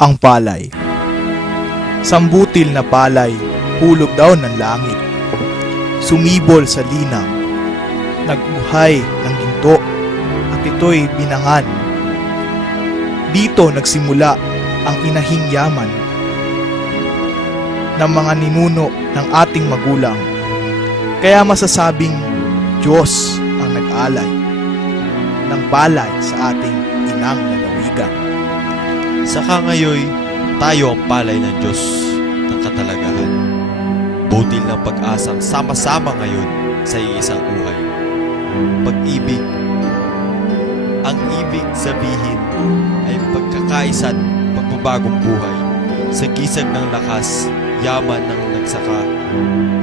Ang palay. Sambutil na palay, hulog daw ng langit. Sumibol sa linang, nag-uhay ng ginto, at ito'y binangan. Dito nagsimula ang inahing yaman ng mga ninuno ng ating magulang. Kaya masasabing Diyos ang nag-alay ng palay sa ating inang lalawigan. Saka ngayoy, tayo ang palay ng Diyos ng katalagahan. Butil ng pag-asang sama-sama ngayon sa iisang buhay. Pag-ibig. Ang ibig sabihin ay pagkakaisa at pagbabagong buhay. Sa gisag ng lakas, yaman ng nagsaka,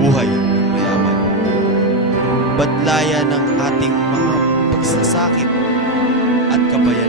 buhay ng mayaman. Badlaya ng ating mga pagsasakit at kabayan